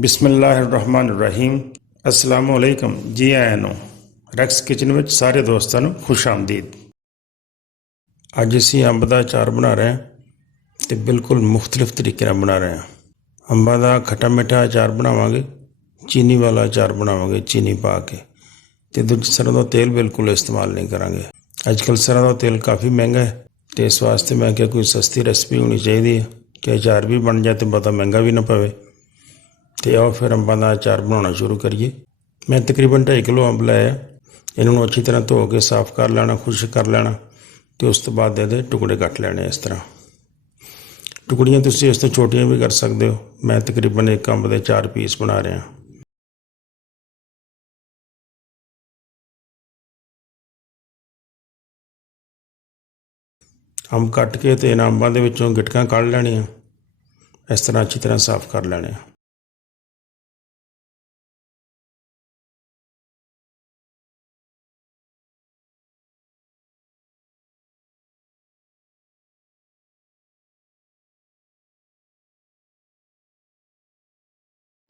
ਬਿਸਮਿਲ੍ਲਾਹਿਰਰਹਿਮਾਨਿਰਰਹੀਮ। अस्सलामु अलैकुम। जी आया ਨੂੰ ਰੈਕਸ ਕਿਚਨ ਵਿੱਚ ਸਾਰੇ ਦੋਸਤਾਂ ਨੂੰ ਖੁਸ਼ ਆਮਦੀਦ। ਅੱਜ ਅਸੀਂ ਅੰਬ ਦਾ ਅਚਾਰ ਬਣਾ ਰਹੇ ਹਾਂ ਅਤੇ ਬਿਲਕੁਲ ਮੁਖਤਲਿਫ ਤਰੀਕੇ ਨਾਲ ਬਣਾ ਰਹੇ ਹਾਂ। ਅੰਬਾਂ ਦਾ ਖੱਟਾ ਮਿੱਠਾ ਅਚਾਰ ਬਣਾਵਾਂਗੇ, ਚੀਨੀ ਵਾਲਾ ਅਚਾਰ ਬਣਾਵਾਂਗੇ ਚੀਨੀ ਪਾ ਕੇ, ਅਤੇ ਦੂਜੀ ਸਰੋਂ ਦਾ ਤੇਲ ਬਿਲਕੁਲ ਇਸਤੇਮਾਲ ਨਹੀਂ ਕਰਾਂਗੇ। ਅੱਜ ਕੱਲ੍ਹ ਸਰੋਂ ਦਾ ਤੇਲ ਕਾਫੀ ਮਹਿੰਗਾ ਹੈ ਅਤੇ ਇਸ ਵਾਸਤੇ ਮੈਂ ਕਿਹਾ ਕੋਈ ਸਸਤੀ ਰੈਸਪੀ ਹੋਣੀ ਚਾਹੀਦੀ ਹੈ ਕਿ ਅਚਾਰ ਵੀ ਬਣ ਜਾਏ ਅਤੇ ਬਹੁਤਾ ਮਹਿੰਗਾ ਵੀ ਨਾ ਪਵੇ। ਅਤੇ ਆਓ ਫਿਰ ਅੰਬਾਂ ਦਾ ਅਚਾਰ ਬਣਾਉਣਾ ਸ਼ੁਰੂ ਕਰੀਏ। ਮੈਂ ਤਕਰੀਬਨ 2.5 ਕਿਲੋ ਅੰਬ ਲਾਇਆ। ਇਹਨਾਂ ਨੂੰ ਅੱਛੀ ਤਰ੍ਹਾਂ ਧੋ ਕੇ ਸਾਫ਼ ਕਰ ਲੈਣਾ, ਖੁਸ਼ਕ ਕਰ ਲੈਣਾ ਅਤੇ ਉਸ ਤੋਂ ਬਾਅਦ ਇਹਦੇ ਟੁਕੜੇ ਕੱਟ ਲੈਣੇ। ਇਸ ਤਰ੍ਹਾਂ ਟੁਕੜੀਆਂ ਤੁਸੀਂ ਇਸ ਤੋਂ ਛੋਟੀਆਂ ਵੀ ਕਰ ਸਕਦੇ ਹੋ। ਮੈਂ ਤਕਰੀਬਨ ਇੱਕ ਅੰਬ ਦੇ 4 ਪੀਸ ਬਣਾ ਰਿਹਾ। ਅੰਬ ਕੱਟ ਕੇ ਅਤੇ ਇਹਨਾਂ ਅੰਬਾਂ ਦੇ ਵਿੱਚੋਂ ਗਿਟਕਾਂ ਕੱਢ ਲੈਣੀਆਂ। ਇਸ ਤਰ੍ਹਾਂ ਅੱਛੀ ਤਰ੍ਹਾਂ ਸਾਫ਼ ਕਰ ਲੈਣੇ।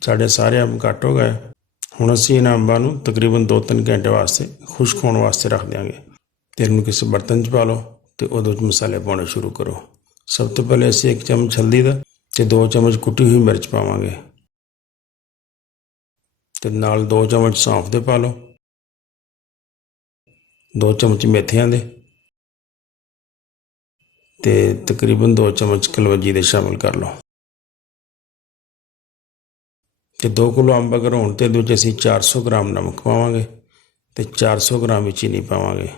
ਸਾਡੇ ਸਾਰੇ ਅੰਬ ਕੱਟ ਹੋ ਗਏ। ਹੁਣ ਅਸੀਂ ਇਹਨਾਂ ਅੰਬਾਂ ਨੂੰ ਤਕਰੀਬਨ 2-3 ਘੰਟੇ ਵਾਸਤੇ ਖੁਸ਼ਕ ਹੋਣ ਵਾਸਤੇ ਰੱਖ ਦਿਆਂਗੇ। ਤੇਲ ਨੂੰ ਕਿਸੇ ਬਰਤਨ 'ਚ ਪਾ ਲਓ ਅਤੇ ਉਹਦੇ ਵਿੱਚ ਮਸਾਲੇ ਪਾਉਣੇ ਸ਼ੁਰੂ ਕਰੋ। ਸਭ ਤੋਂ ਪਹਿਲੇ ਅਸੀਂ 1 ਚਮਚ ਹਲਦੀ ਦਾ ਅਤੇ 2 ਚਮਚ ਕੁੱਟੀ ਹੋਈ ਮਿਰਚ ਪਾਵਾਂਗੇ ਅਤੇ ਨਾਲ 2 ਚਮਚ ਸੌਂਫ ਦੇ ਪਾ ਲਓ, 2 ਚਮਚ ਮੇਥਿਆਂ ਦੇ ਅਤੇ ਤਕਰੀਬਨ 2 ਚਮਚ ਕਲਵੰਜੀ ਦੇ ਸ਼ਾਮਿਲ ਕਰ ਲਓ। ਅਤੇ 2 ਕਿਲੋ ਅੰਬ ਅਗਰ ਹੋਣ ਤਾਂ ਇਹਦੇ ਵਿੱਚ ਅਸੀਂ 400 ਗ੍ਰਾਮ ਨਮਕ ਪਾਵਾਂਗੇ ਅਤੇ 400 ਗ੍ਰਾਮ ਹੀ ਚੀਨੀ ਪਾਵਾਂਗੇ।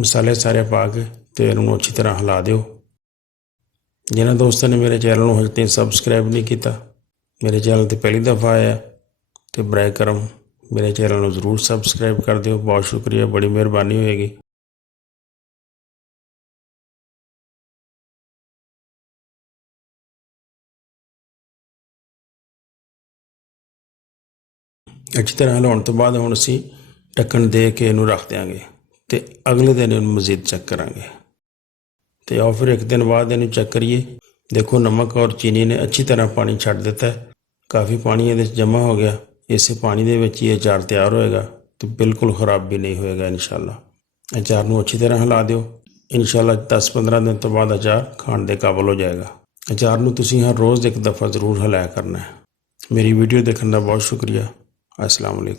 ਮਸਾਲੇ ਸਾਰੇ ਪਾ ਕੇ ਅਤੇ ਇਹਨੂੰ ਅੱਛੀ ਤਰ੍ਹਾਂ ਹਿਲਾ ਦਿਓ। ਜਿਨ੍ਹਾਂ ਦੋਸਤਾਂ ਨੇ ਮੇਰੇ ਚੈਨਲ ਨੂੰ ਹਜੇ ਤੱਕ ਸਬਸਕ੍ਰਾਈਬ ਨਹੀਂ ਕੀਤਾ, ਮੇਰੇ ਚੈਨਲ 'ਤੇ ਪਹਿਲੀ ਦਫਾ ਆਇਆ ਅਤੇ ਬਰਾਏ ਕਰਮ ਮੇਰੇ ਚੈਨਲ ਨੂੰ ਜ਼ਰੂਰ ਸਬਸਕ੍ਰਾਈਬ ਕਰ ਦਿਓ। ਬਹੁਤ ਸ਼ੁਕਰੀਆ, ਬੜੀ ਮਿਹਰਬਾਨੀ ਹੋਏਗੀ। ਅੱਛੀ ਤਰ੍ਹਾਂ ਹਿਲਾਉਣ ਤੋਂ ਬਾਅਦ ਹੁਣ ਅਸੀਂ ਢੱਕਣ ਦੇ ਕੇ ਇਹਨੂੰ ਰੱਖ ਦਿਆਂਗੇ ਅਤੇ ਅਗਲੇ ਦਿਨ ਇਹਨੂੰ ਮਜ਼ੀਦ ਚੈੱਕ ਕਰਾਂਗੇ। ਅਤੇ ਆਓ ਫਿਰ 1 ਦਿਨ ਬਾਅਦ ਇਹਨੂੰ ਚੈੱਕ ਕਰੀਏ। ਦੇਖੋ ਨਮਕ ਔਰ ਚੀਨੀ ਨੇ ਅੱਛੀ ਤਰ੍ਹਾਂ ਪਾਣੀ ਛੱਡ ਦਿੱਤਾ ਹੈ। ਕਾਫੀ ਪਾਣੀ ਇਹਦੇ 'ਚ ਜਮ੍ਹਾਂ ਹੋ ਗਿਆ। ਇਸੇ ਪਾਣੀ ਦੇ ਵਿੱਚ ਹੀ ਇਹ ਅਚਾਰ ਤਿਆਰ ਹੋਏਗਾ ਅਤੇ ਬਿਲਕੁਲ ਖ਼ਰਾਬ ਵੀ ਨਹੀਂ ਹੋਏਗਾ ਇਨਸ਼ਾਅੱਲਾ। ਅਚਾਰ ਨੂੰ ਅੱਛੀ ਤਰ੍ਹਾਂ ਹਿਲਾ ਦਿਓ। ਇਨਸ਼ਾਅੱਲਾ 10-15 ਦਿਨ ਤੋਂ ਬਾਅਦ ਅਚਾਰ ਖਾਣ ਦੇ ਕਾਬਲ ਹੋ ਜਾਏਗਾ। ਅਚਾਰ ਨੂੰ ਤੁਸੀਂ ਹਰ ਰੋਜ਼ 1 ਦਫਾ ਜ਼ਰੂਰ ਹਿਲਾਇਆ ਕਰਨਾ ਹੈ। ਮੇਰੀ ਵੀਡੀਓ ਦੇਖਣ ਦਾ ਬਹੁਤ ਸ਼ੁਕਰੀਆ। अस्सलाम वालेकुम।